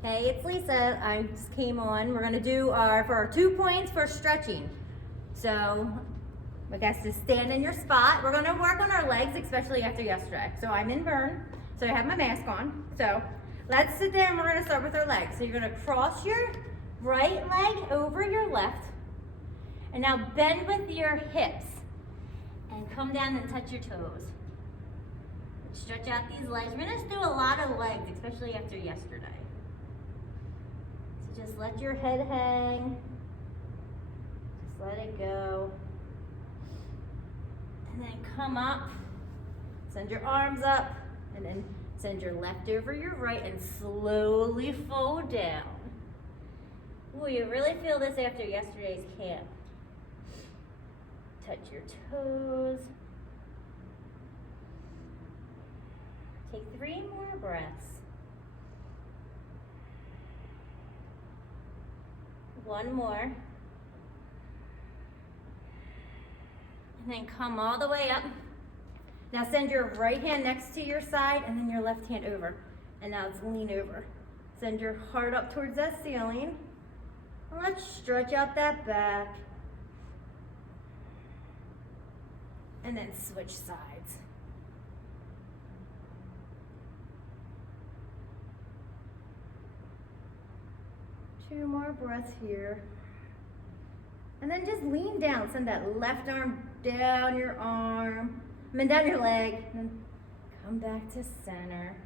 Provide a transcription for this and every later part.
Hey, it's Lisa. I just came on. We're gonna do for our 2 points for stretching. So, I guess just stand in your spot. We're gonna work on our legs, especially after yesterday. So I'm in burn, so I have my mask on. So let's sit there and we're gonna start with our legs. So you're gonna cross your right leg over your left, and now bend with your hips, and come down and touch your toes. Stretch out these legs. We're gonna just do a lot of legs, especially after yesterday. So just let your head hang. Just let it go. And then come up, send your arms up, and then send your left over your right and slowly fold down. Ooh, you really feel this after yesterday's camp. Touch your toes. Take 3 more breaths. 1 more. And then come all the way up. Now send your right hand next to your side and then your left hand over. And now it's lean over. Send your heart up towards that ceiling. And let's stretch out that back. And then switch sides. Two more breaths here. And then just lean down. Send that left arm down your arm. Down your leg. And come back to center.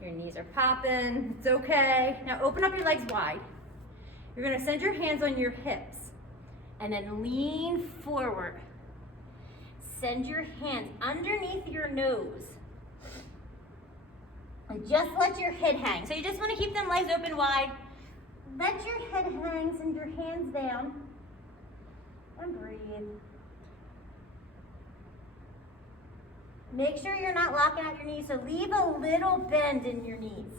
Your knees are popping. It's okay. Now open up your legs wide. You're going to send your hands on your hips. And then lean forward. Send your hands underneath your nose. And just let your head hang. So you just want to keep them legs open wide. Let your head hang, send your hands down, and breathe. Make sure you're not locking out your knees, so leave a little bend in your knees.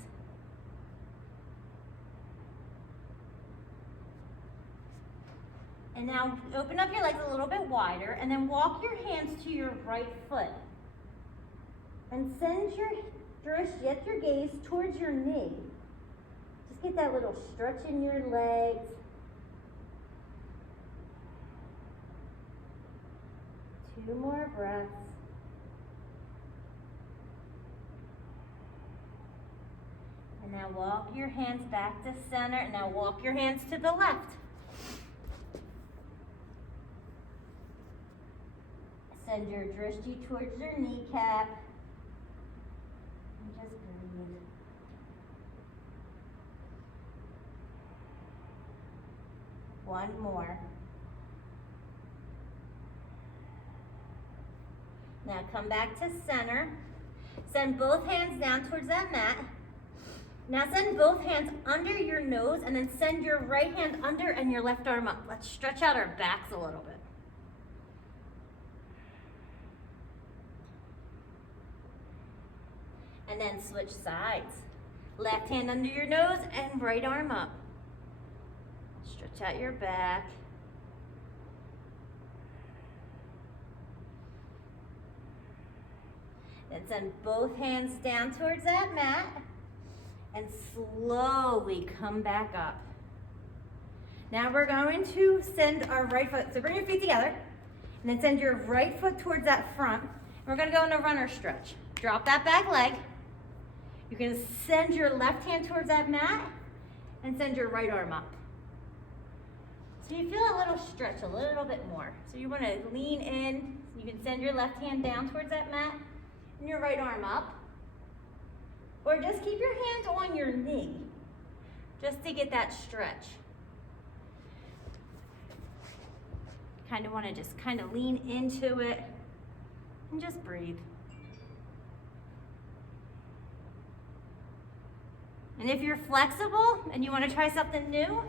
And now open up your legs a little bit wider, and then walk your hands to your right foot. And send your gaze towards your knee. Get that little stretch in your legs. Two more breaths. And now walk your hands back to center. And now walk your hands to the left. Send your drishti towards your kneecap. And just breathe. One more. Now come back to center. Send both hands down towards that mat. Now send both hands under your nose and then send your right hand under and your left arm up. Let's stretch out our backs a little bit. And then switch sides. Left hand under your nose and right arm up. Stretch out your back. Then send both hands down towards that mat and slowly come back up. Now we're going to send our right foot, so bring your feet together and then send your right foot towards that front. We're going to go in a runner stretch. Drop that back leg. You can send your left hand towards that mat and send your right arm up. So you feel a little stretch, a little bit more. So you want to lean in. You can send your left hand down towards that mat and your right arm up. Or just keep your hands on your knee, just to get that stretch. Kind of want to just kind of lean into it and just breathe. And if you're flexible and you want to try something new,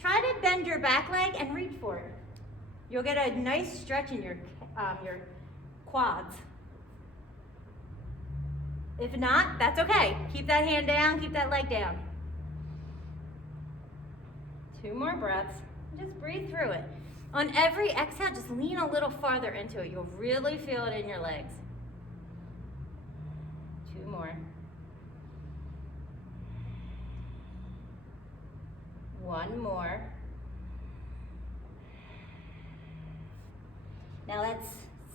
try to bend your back leg and reach for it. You'll get a nice stretch in your quads. If not, that's okay. Keep that hand down, keep that leg down. 2 more breaths. Just breathe through it. On every exhale, just lean a little farther into it. You'll really feel it in your legs. 2 more. One more. Now let's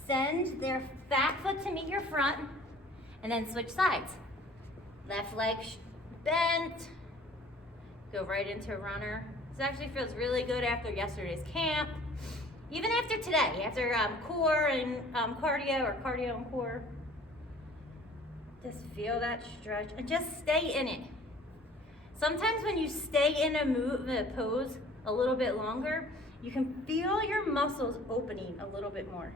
send their back foot to meet your front and then switch sides. Left leg bent, go right into runner. This actually feels really good after yesterday's camp. Even after today, after core and cardio or cardio and core. Just feel that stretch and just stay in it. Sometimes when you stay in a pose a little bit longer, you can feel your muscles opening a little bit more.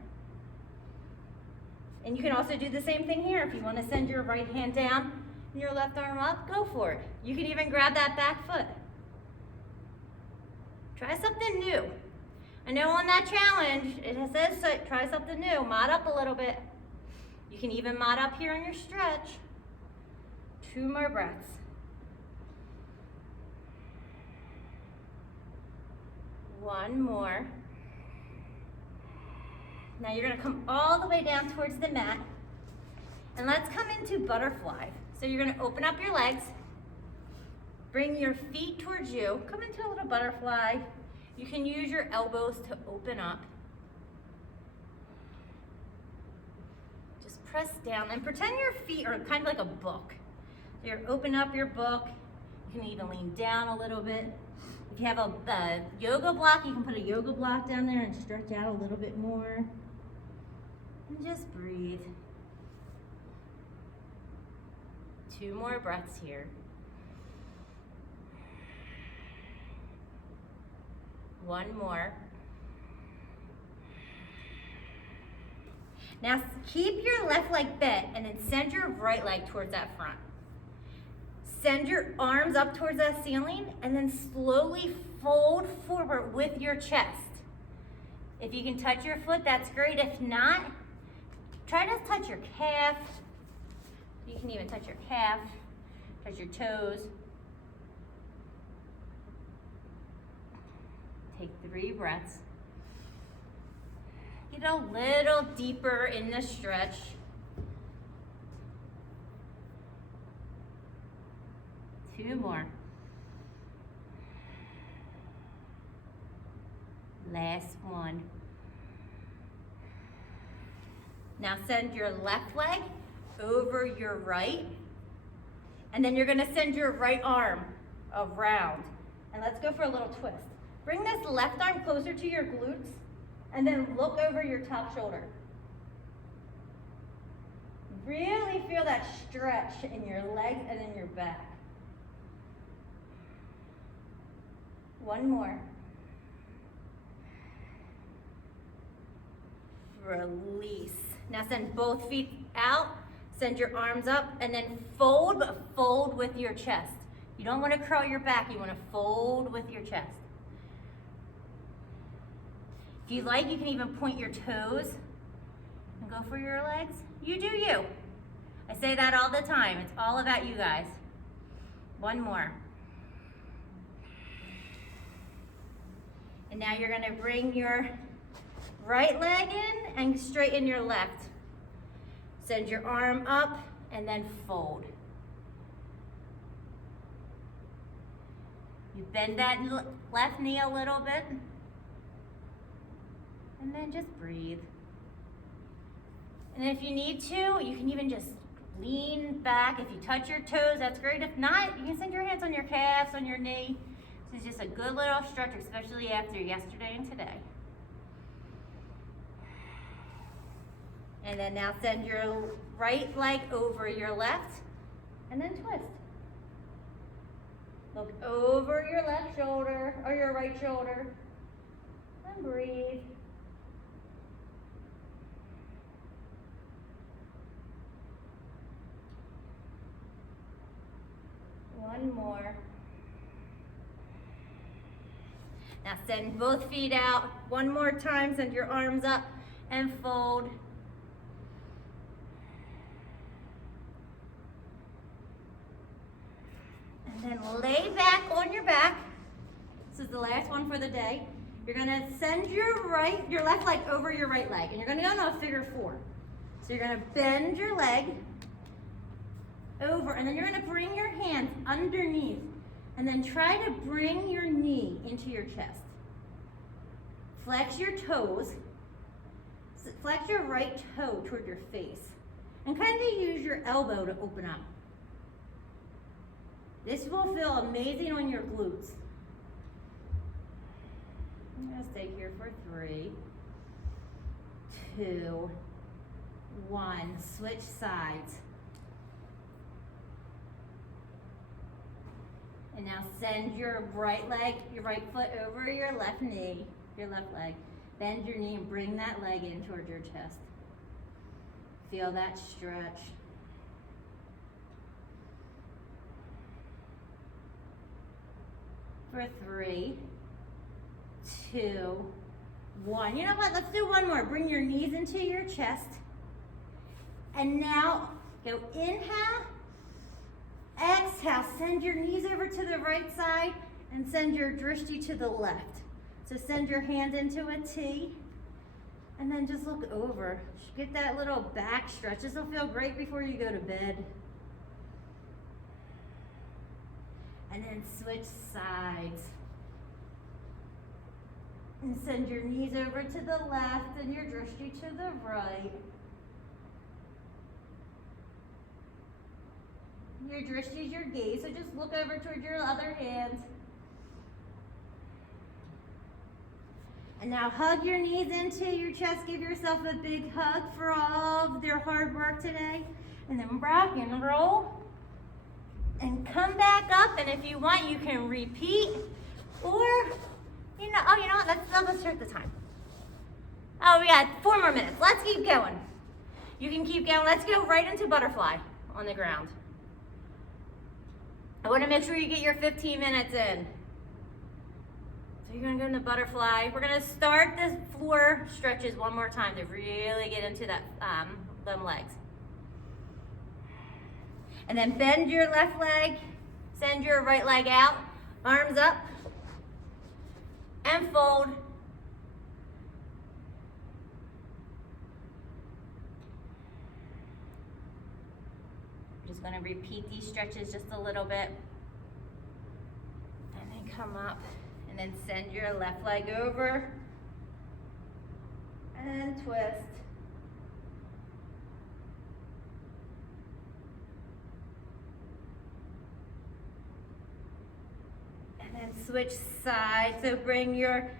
And you can also do the same thing here. If you want to send your right hand down and your left arm up, go for it. You can even grab that back foot. Try something new. I know on that challenge, it says so, try something new, mod up a little bit. You can even mod up here on your stretch. 2 more breaths. One more. Now you're gonna come all the way down towards the mat. And let's come into butterfly. So you're gonna open up your legs, bring your feet towards you, come into a little butterfly. You can use your elbows to open up. Just press down and pretend your feet are kind of like a book. So you're open up your book. You can even lean down a little bit. If you have a yoga block, you can put a yoga block down there and stretch out a little bit more. And just breathe. 2 more breaths here. One more. Now keep your left leg bent and then send your right leg towards that front. Send your arms up towards that ceiling and then slowly fold forward with your chest. If you can touch your foot, that's great. If not, try to touch your calf. You can even touch your calf, touch your toes. Take 3 breaths. Get a little deeper in the stretch. Two more. Last one. Now send your left leg over your right, and then you're gonna send your right arm around. And let's go for a little twist. Bring this left arm closer to your glutes, and then look over your top shoulder. Really feel that stretch in your legs and in your back. One more. Release. Now send both feet out, send your arms up, and then fold, but fold with your chest. You don't want to curl your back, you want to fold with your chest. If you like, you can even point your toes and go for your legs. You do you. I say that all the time. It's all about you guys. One more. And now you're gonna bring your right leg in and straighten your left. Send your arm up and then fold. You bend that left knee a little bit. And then just breathe. And if you need to, you can even just lean back. If you touch your toes, that's great. If not, you can send your hands on your calves, on your knee. This is just a good little stretch, especially after yesterday and today. And then now send your right leg over your left, and then twist. Look over your left shoulder, or your right shoulder, and breathe. One more. Now send both feet out. One more time, send your arms up and fold. And then lay back on your back. This is the last one for the day. You're gonna send your left leg over your right leg, and you're gonna go into a figure 4. So you're gonna bend your leg over, and then you're gonna bring your hands underneath And then try to bring your knee into your chest. Flex your toes. Flex your right toe toward your face. And kind of use your elbow to open up. This will feel amazing on your glutes. I'm going to stay here for 3, 2, 1. Switch sides. And now send your right leg, your right foot over your left knee, your left leg. Bend your knee and bring that leg in towards your chest. Feel that stretch. For 3, 2, 1. You know what? Let's do one more. Bring your knees into your chest. And now go inhale, exhale. Send your knees over to the right side and send your drishti to the left. So send your hand into a T and then just look over. Get that little back stretch. This will feel great before you go to bed. And then switch sides. And send your knees over to the left and your drishti to the right. Your drishti is your gaze, so just look over toward your other hand. And now hug your knees into your chest. Give yourself a big hug for all of their hard work today. And then rock and roll. And come back up, and if you want, you can repeat, or, you know what, let's start the time. Oh, we got 4 more minutes. Let's keep going. You can keep going. Let's go right into butterfly on the ground. I want to make sure you get your 15 minutes in. So you're going to go into butterfly. We're going to start the floor stretches one more time to really get into that them legs. And then bend your left leg, send your right leg out, arms up, and fold. I'm just going to repeat these stretches just a little bit. And then come up, and then send your left leg over, and twist. And switch sides. So bring your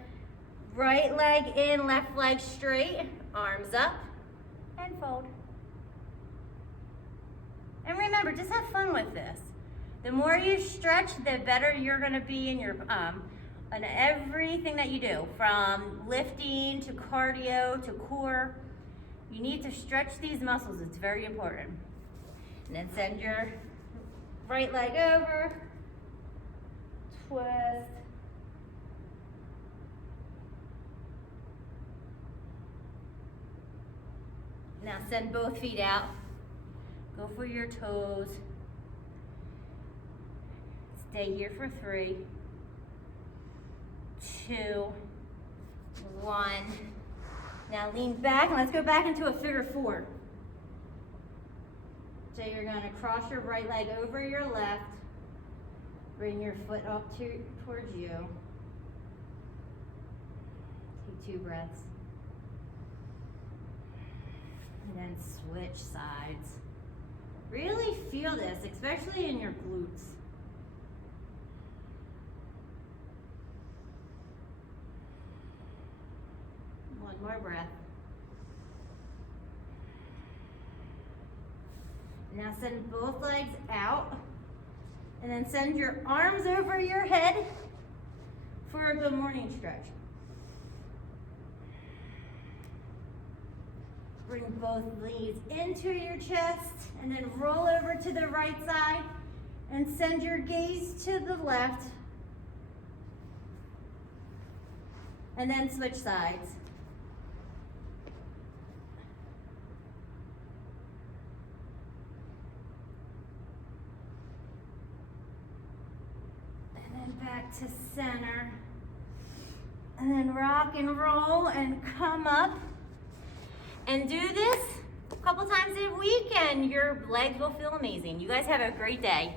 right leg in, left leg straight, arms up, and fold. And remember, just have fun with this. The more you stretch, the better you're going to be in your in everything that you do, from lifting to cardio to core. You need to stretch these muscles. It's very important. And then send your right leg over. Twist. Now send both feet out. Go for your toes. Stay here for 3, 2, 1. Now lean back and let's go back into a figure 4. So you're going to cross your right leg over your left. Bring your foot up towards you. Take 2 breaths. And then switch sides. Really feel this, especially in your glutes. One more breath. Now send both legs out. And then send your arms over your head for a good morning stretch. Bring both knees into your chest and then roll over to the right side and send your gaze to the left. And then switch sides. Back to center, and then rock and roll and come up and do this a couple times a week, and your legs will feel amazing. You guys have a great day.